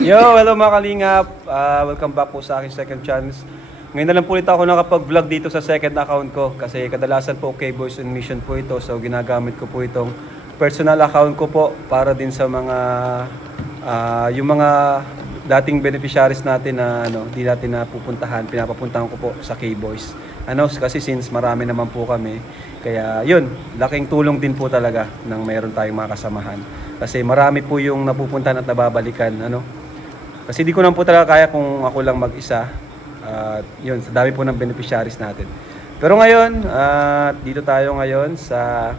Yo, hello mga kalingap. Welcome back po sa aking second chance. Ngayon na lang po ulit ako nakapag-vlog dito sa second account ko. Kasi kadalasan po K-Boys on Mission po ito. So ginagamit ko po itong personal account ko po para din sa mga yung mga dating beneficiaries natin na di natin napupuntahan. Pinapapuntahan ko po sa K-Boys. Kasi since marami naman po kami. Kaya yun, laking tulong din po talaga nang mayroon tayong mga kasamahan. Kasi marami po yung napupuntahan at nababalikan. Kasi di ko naman po talaga kaya kung ako lang mag-isa. Yun, sa dami po ng beneficiaries natin. Pero ngayon, dito tayo ngayon sa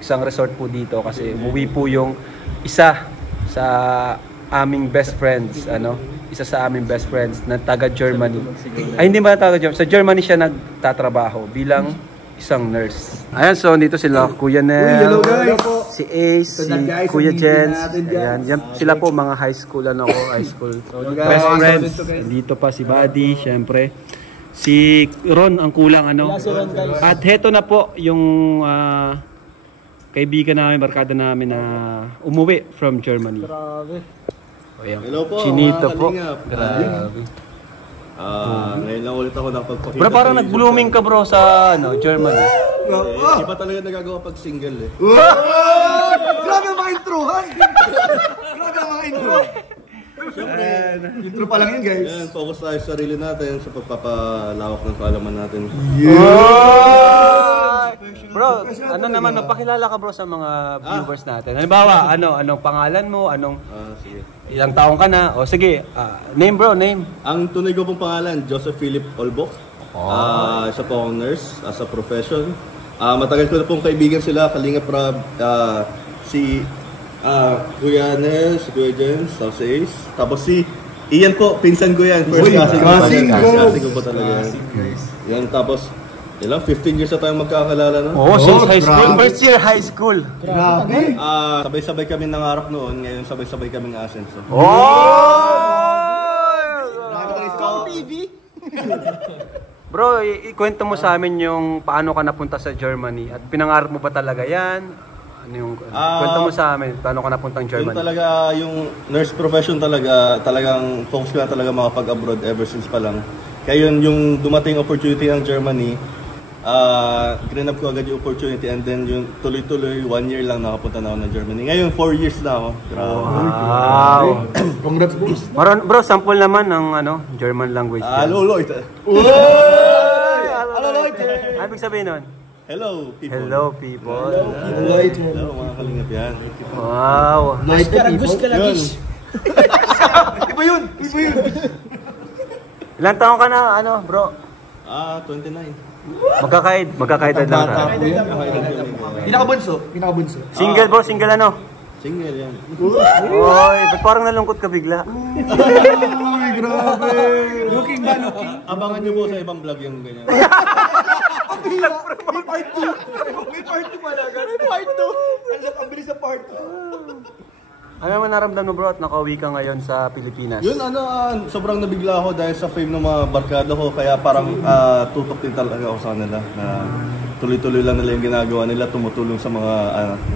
isang resort po dito. Kasi umuwi po yung isa sa aming best friends. Isa sa aming best friends na taga Germany. Ay, hindi ba taga Germany? Sa Germany siya nagtatrabaho bilang isang nurse. Ayan, so dito sila, Kuya Nel, si Ace, si Kuya Jens. Ayan, sila po mga high school, high school. Best friends. Dito pa si Buddy, syempre. Si Ron, ang kulang, At heto na po yung kaibigan namin, barkada namin na umuwi from Germany. Grabe. Hello po, Chinito po. Grabe. Ngayon lang ulit ako nakapagpakita. Bro, parang nag-blooming ka bro sa Germany. Hindi pa talaga nagagawa pag single eh. Grabe ang mga introhan! Grabe ang mga intro! Siyempre, intro pa lang yun guys. Yan, focus tayo sa sarili natin sa pagpapalawak ng kaalaman natin. Bro, naman, magpakilala ka bro sa mga viewers natin. Halimbawa, anong pangalan mo, Sige. ilang taong ka na, o sige, name bro, name. Ang tunay ko pong pangalan, Joseph Philip Olbok. Isa po akong nurse as a profession. Matagal ko na pong kaibigan sila, Kalingap Rab, si Kuya Nel, si Kuya Jens, si Ace. Tapos si Ian po, pinsan ko yan. First classing ko po talaga. Yan, tapos 15 years na tayong magkakalala na. Since high school. First year high school. Grabe! Sabay-sabay kami nangarap noon, ngayon sabay-sabay kaming asenso. TV! Bro, ikwento mo sa amin yung paano ka napunta sa Germany at pinangarap mo ba talaga yan? Kwento mo sa amin, paano ka napuntang Germany? Yun talaga, yung nurse profession talagang focus ko na talaga makapag-abroad ever since pa lang. Kaya yun, yung dumating opportunity ng Germany, grinab ko agad yung opportunity and then yung tuloy-tuloy, 1 year lang nakapunta na ako ng Germany. Ngayon, 4 years na ako. Wow! Congrats boss! Bro, sample naman ng German language. Hello, Lloyd! Hello Lloyd! Ano ibig sabihin nun? Hello, people! Hello, people! Lloyd! Hello, mga kalingap yan. Wow! Lloyd the people! Iba yun! Ilang taong ka na, bro? 29. Magkakaedad lang ka. Pinakabunso. Single bro, single Single yan. Oy, ba't parang nalungkot ka bigla? Uy, grabe! Looking. Abangan nyo po sa ibang vlog yung ganyan. May part 2 pala. May part 2. Ang bilis sa part 2. Ano naman naramdaman mo bro at nakauwi ka ngayon sa Pilipinas? Yun sobrang nabigla ako dahil sa fame ng mga barkada ko kaya parang tutok din talaga ako sa kanila na tuloy-tuloy lang nila yung ginagawa nila, tumutulong sa mga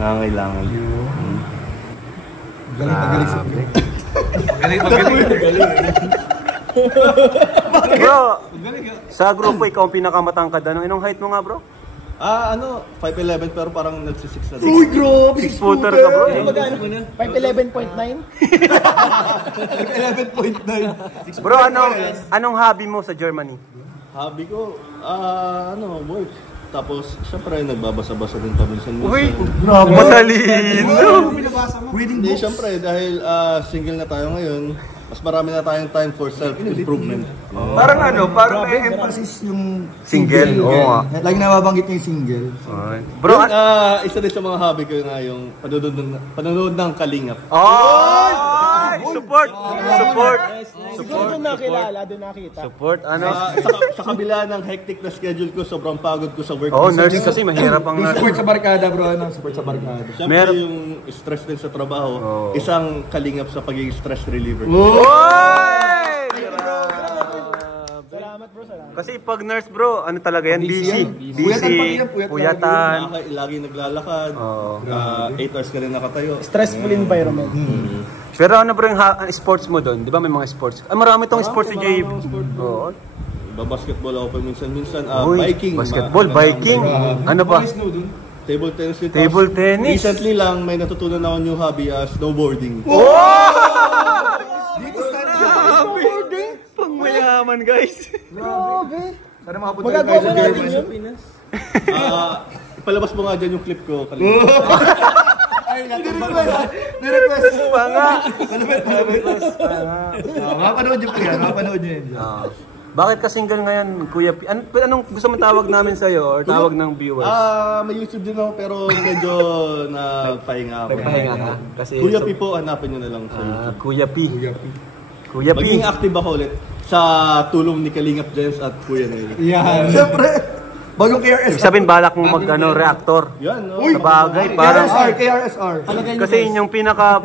nangangailangan. Galing sa Bro, sa grupo ikaw ang pinakamatangkad. Anong height mo nga bro? 5'11 pero parang nagsisix na din. Uy, grabe! 6 footer ka bro. 5'11.9? 11.9. Bro, anong hobby mo sa Germany? Hobby ko, work. Tapos, syempre, nagbabasa-basa din paminsan-minsan. Uy, matalino! Hindi, syempre, dahil single na tayo ngayon, mas marami na tayong time for self-improvement. Parang parang may emphasis yung Single? Oo nga. Lagi nababanggit niya yung single. Bro, Yun, isa din sa mga hobby ko nga yung panonood ng Kalingap. Support! Siguro doon nakilala, doon nakita. Support, Sa kabila ng hectic na schedule ko, sobrang pagod ko sa work. nurse kasi mahirap ang nurse. Support sa barkada bro, support sa barkada. Siyempre yung stress din sa trabaho, isang kalingap sa pagiging stress reliever. Salamat bro, salamat. Kasi pag nurse bro, talaga yan, busy. Puyatan. Lagi naglalakad, 8 hours ka rin nakatayo. Stressful environment. Pero ano bro yung sports mo doon? Di ba may mga sports? Marami tong sports si Jay. Oo. Basketball ako pa minsan-minsan. Uy, Biking. basketball, biking. Ano ba? Table tennis. Table tennis. Recently lang may natutunan ako new hobby, snowboarding. Dito sa Snowboarding? Pangmayaman guys. Grabe. Sana makapunta Magagawa tayo sa mo natin Germany. yun. Ipalabas mo nga dyan yung clip ko. Kalimut. Ni-request. Panga. Mapanood nyo po yan. Mapanood nyo yan. Bakit ka single ngayon, Kuya P? Anong gusto mong tawag namin sa'yo or tawag ng viewers? May YouTube din ako pero medyo nagpahinga ako. Nagpahinga ka? Kasi Kuya P po, hanapin nyo na lang sa YouTube. Kuya P. Kuya P. Maging active ako ulit sa tulong ni Kalingap Jens at Kuya Nelly. Yan. Siyempre. Bagong KRSR. Ibig sabihin, balak mong reactor. Yan, no? Sa bagay, parang... KRSR. Kasi yun yung pinaka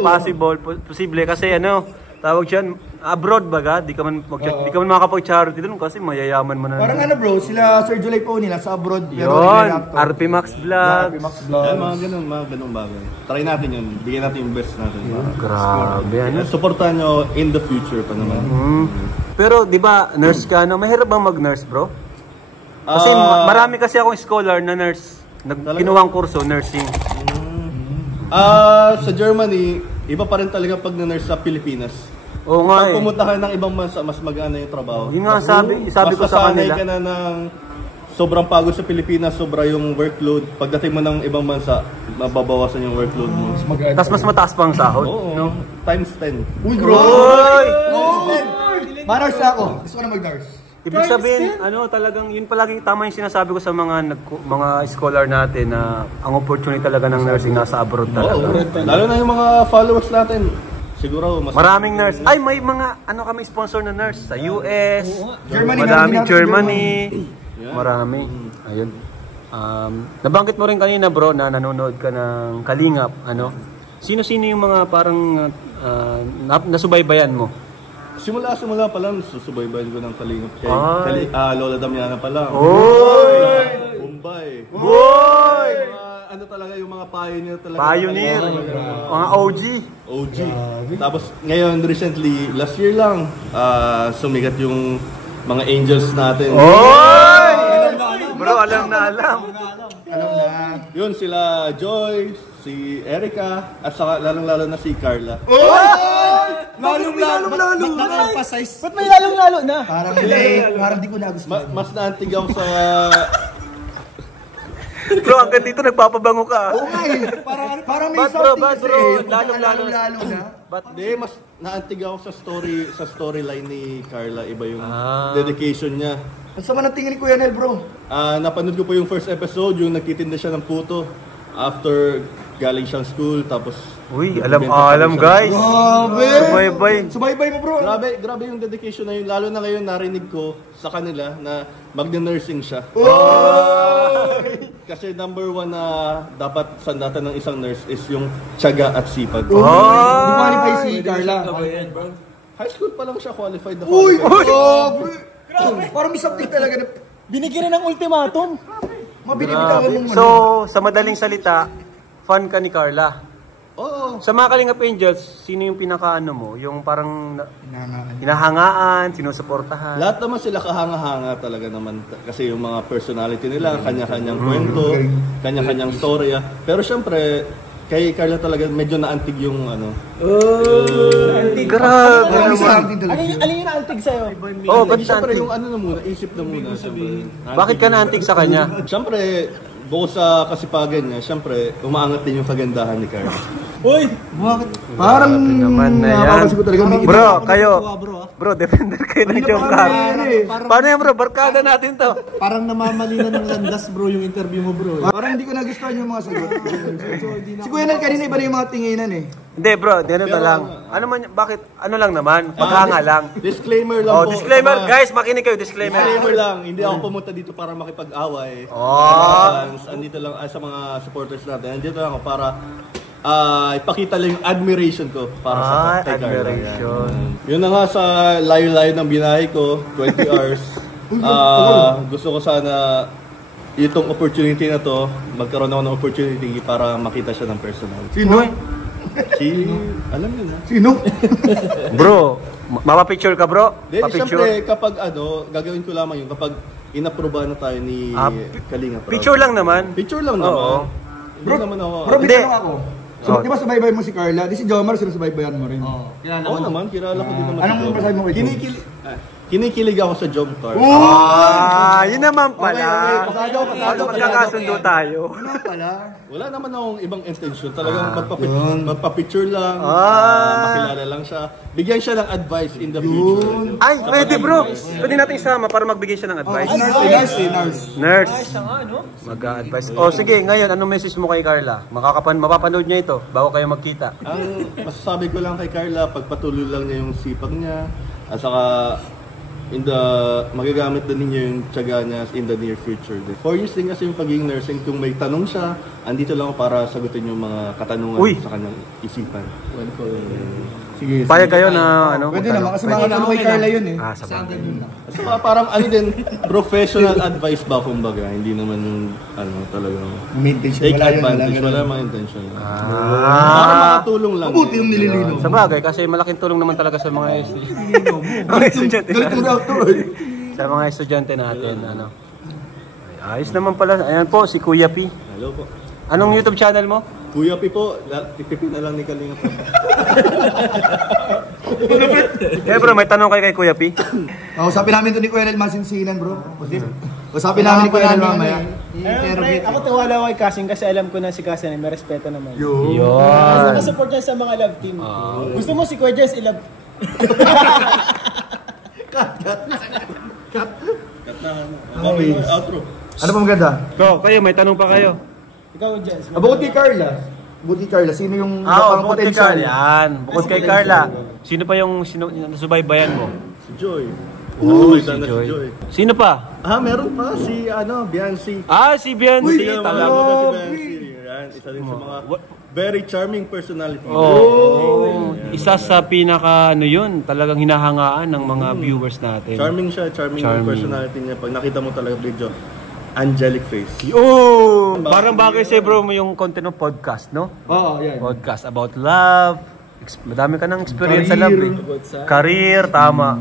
possible kasi tawag dyan, abroad baga, di ka man makapag-charity dun kasi mayayaman mo na. Parang bro, sila Sir July po nila sa abroad. Yun, RP Max Vlog. Yan, mga ganun bagay. Try natin yun. Bigyan natin yung best natin. Grabe, Supportan nyo in the future pa naman. Pero di ba, nurse ka, mahirap bang mag-nurse bro? Kasi marami kasi akong scholar na nurse. Kinuwang kurso, nursing. Sa Germany, iba pa rin talaga pag na-nurse sa Pilipinas. Oo nga Pag pumunta ka ng ibang bansa, mas magana yung trabaho. Yun nga, sabi ko sa kanila. Mas ka na ng sobrang pagod sa Pilipinas, sobra yung workload. Pagdating mo ng ibang bansa, mababawasan yung workload mo. Tapos mas mataas pa ang sahod. Oo, times 10. Uy, bro! Ma-nurse na ako. Gusto ko na mag-nurse. Ibig sabihin, talagang yun palagi tama yung sinasabi ko sa mga scholar natin na ang opportunity talaga ng nursing nasa abroad talaga. Lalo na yung mga followers natin. Siguro mas maraming nurse. Ay, may mga kami sponsor na nurse sa US. Germany, Madaming namin Germany. Marami. Ayun. Nabanggit mo rin kanina bro na nanonood ka ng Kalingap, Sino-sino yung mga parang nasubaybayan mo? Simula pa lang, susubaybayan ko ng Kalingap kay Lola Damiana pa lang. Bombay. Boy! Talaga yung mga pioneer talaga. Pioneer. Mga OG. Tapos ngayon, recently, last year lang, sumigat yung mga angels natin. Oy! Bro, alam na. Yun, sila Joy, si Erica, at saka lalong-lalo na si Carla. Lalong-lalo na. Ba't may lalong-lalo na? Parang di ko na gusto. Mas naantig ako sa... Bro, hanggang dito nagpapabango ka. Oo nga eh. Parang may Bad bro, something bad kasi. bro. Lalong-lalo na. Hindi, mas naantig ako sa storyline ni Carla. Iba yung dedication niya. Ang sama ng tingin ni Kuya Nel, bro. Napanood ko po yung first episode, yung nagtitinda siya ng puto. After galing siyang school, tapos... Uy, alam guys. Grabe. Subaybay mo, bro. Grabe yung dedication na yun. Lalo na ngayon narinig ko sa kanila na magna-nursing siya. Kasi number one na dapat sandatan ng isang nurse is yung tiyaga at sipag. Di qualify si Carla. High school pa lang siya qualified na Uy! qualified. Grabe. Parang may something talaga na Binigyan ng ultimatum. mabinibitawan mong So, sa madaling salita, fan ka ni Carla. Oo. Sa mga Kalingap Angels, sino yung pinaka mo? Yung parang hinahangaan, sinusuportahan? Lahat naman sila kahanga-hanga talaga naman. Kasi yung mga personality nila, kanya-kanyang kwento, kanya-kanyang storya. Pero syempre, kay Carla talaga medyo naantig yung Grabe Parang may naman. something talaga. Alin yung naantig sa'yo? Ba't Siyempre naantig? yung na muna, isip na muna. Siyempre. Bakit ka naantig sa kanya? Siyempre, bukod sa kasipagan niya, siyempre, umaangat din yung kagandahan ni Carla. Uy! Parang naman na yan. napapansin ko talaga. Bro, kayo. Bro, defender kayo ng Jomcar. Paano yan bro? Barkada natin to. Parang namamali na ng landas bro yung interview mo bro. Parang hindi ko nagustuhan yung mga sagot. Si Kuya Nel kanina iba na yung mga tinginan eh. Hindi bro, ganito lang. Bakit? Ano lang naman? Paghanga lang. Disclaimer lang po. Disclaimer. Guys, makinig kayo. Disclaimer. Disclaimer lang, hindi ako pumunta dito para makipag-away. Andito lang sa mga supporters natin. Andito lang ako para ipakita lang yung admiration ko para sa kay Carla. Admiration. Yun na nga sa layo-layo ng binahe ko, 20 hours. Gusto ko sana itong opportunity na to, magkaroon ako ng opportunity para makita siya ng personal. Sino? Alam niyo na. Sino? Bro, mapapicture ka bro? Then, Pa-picture? siyempre, kapag gagawin ko lamang yun, kapag inaprubahan na tayo ni Kalinga Prab. Picture lang naman. Picture lang Oo. naman. Hindi naman ako. Bro, may Hindi. tanong ako. So, di ba subaybayan mo si Carla? Di si Jomar, sinusubaybayan mo rin. Oo, kilala Oo ko. naman, kilala ko din naman. Anong si Jom. masabi mo kay Jom? Kinikilig ako sa Jom Car. Yun naman pala. Pasado. Magkakasundo tayo. Ano pala? Wala naman akong ibang intention. Talagang magpa-picture lang, makilala lang siya. Bigyan siya ng advice in the future. Ay, pwede bro. Pwede natin isama para magbigay siya ng advice. Nurse. Mag-a-advise. O sige, ngayon, anong message mo kay Carla? Mapapanood niya ito bago kayo magkita. Ang masasabi ko lang kay Carla, pagpatuloy lang niya yung sipag niya. At saka, magagamit din niya yung tiyaga niya in the near future. 4 years din kasi yung pagiging nursing. Kung may tanong siya, andito lang ako para sagutin yung mga katanungan sa kanyang isipan. Sige. Payag kayo na ano? Pwede naman, kasi mga tanong kay Carla yun eh. Sa bagay. At saka parang din, professional advice ba kumbaga. Hindi naman yung talagang take advantage. Wala namang intention. Para makatulong lang. Mabuti yung nililino. Sa bagay, kasi malaking tulong naman talaga sa mga estudyante. Sa mga estudyante natin, ano. Ay, ayos naman pala. Ayan po, si Kuya P. Hello po. Anong YouTube channel mo? Kuya Pi po, tipipin na lang ni Kalinga po. Bro, may tanong kayo kay Kuya P. Usapin namin ito ni Kuya Nel Masinsinan, bro. Usapin namin ni Kuya Nel mamaya. Ako tiwala ko kay Kasing kasi alam ko na si Kasing may respeto naman. Yun. Kasi nasupport niya sa mga love team. Gusto mo si Kuya Jess i-love? Kat na, outro. Ano pa maganda? Kayo, may tanong pa kayo. Ikaw, Jess. Bukod kay Carla. Sino yung Bukod kay Carla. Yan. Bukod kay Carla. Sino pa yung nasubaybayan mo? Si Joy. Oh, si Si Joy. Joy. Sino pa? Meron pa si Biancy. Si Biancy. Alam mo ba si Biancy? Yan, isa rin sa mga very charming personality. Isa sa pinaka yun, talagang hinahangaan ng mga viewers natin. Charming siya, charming yung personality niya. Pag nakita mo talaga video, angelic face. Parang bagay sa'yo bro mo yung content ng podcast, no? Oo, yan. Podcast about love. Madami ka ng experience sa love eh. Career, tama.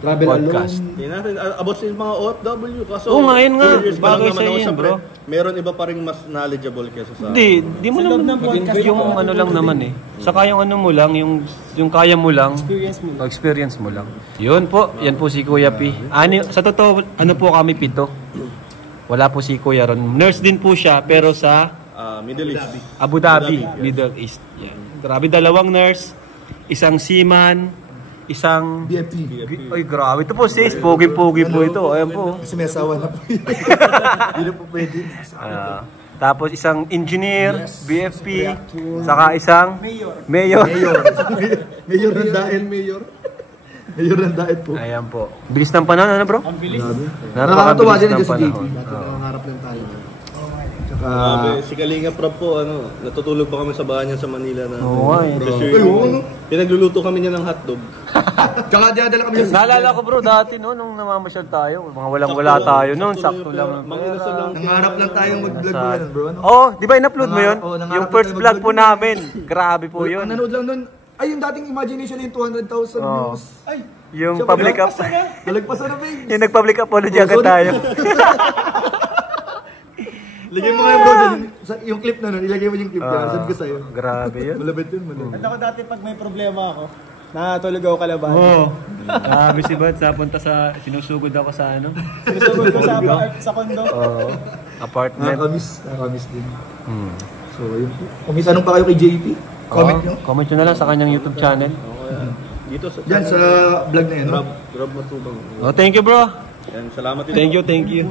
Travel Podcast. alone. Hindi natin, about sa mga OFW. Kaso, Ngayon nga. 4 years pa lang Bagay naman sa'yo ako, yun, syempre, bro. meron iba pa rin mas knowledgeable kesa sa... Di mo naman yung ano lang naman eh. Saka yung ano mo lang, yung kaya mo lang. Experience mo lang. Yun po, yan po si Kuya P. Sa totoo, ano po kami 7. Wala po si Kuya Ron. Nurse din po siya, pero sa Middle East. Abu Dhabi, Middle East. Yeah. Grabe, 2 nurse, isang seaman, isang... BFP. Ay, grabe. Ito po sis, pogi-pogi po ito. Ayan po. Kasi may asawa na po. Hindi na po pwede. Tapos isang engineer, BFP, saka isang mayor. Mayor ng daet. Mayor ng daet po. Ayan po. Bilis ng panahon, ano bro? Ang bilis. Nakakatuwa din ng ito si JP. panahon. Nangangarap lang tayo. Si Kalinga Prab po, natutulog pa kami sa bahay niya sa Manila na. Oo nga, Pinagluluto kami niya ng hotdog. Tsaka dinadala kami sa... Naalala ko bro, dati nung namamasyal tayo, mga walang-wala tayo noon, sakto lang. Nangarap lang tayong mag-vlog mo yan, bro. Di ba in-upload mo yun? nangarap Yung lang first tayo vlog po mag-vlog. namin. Grabe po Ang yun. nanood lang nun, yung dating imagination yung 200,000 views. Yung public up. Nalagpasan na, babe. Yung nag-public apology agad tayo. Lagay mo kayo, bro, yung clip na nun, ilagay mo yung clip na, sabi ko sa'yo. Grabe yun. Malabit yun, malabit. At ako dati pag may problema ako, nakatulog ako kalaban. Grabe si Bad, punta sa, sinusugod ako sa ano? Sinusugod ko sa kondo. Apartment. Nakakamiss din. So, yun po. Kung may tanong pa kayo kay JP, comment nyo. Comment nyo na lang sa kanyang YouTube channel. Dito sa... Yan, sa vlog na yan. Grab Matubang. Thank you bro. Yan, salamat din. Thank you.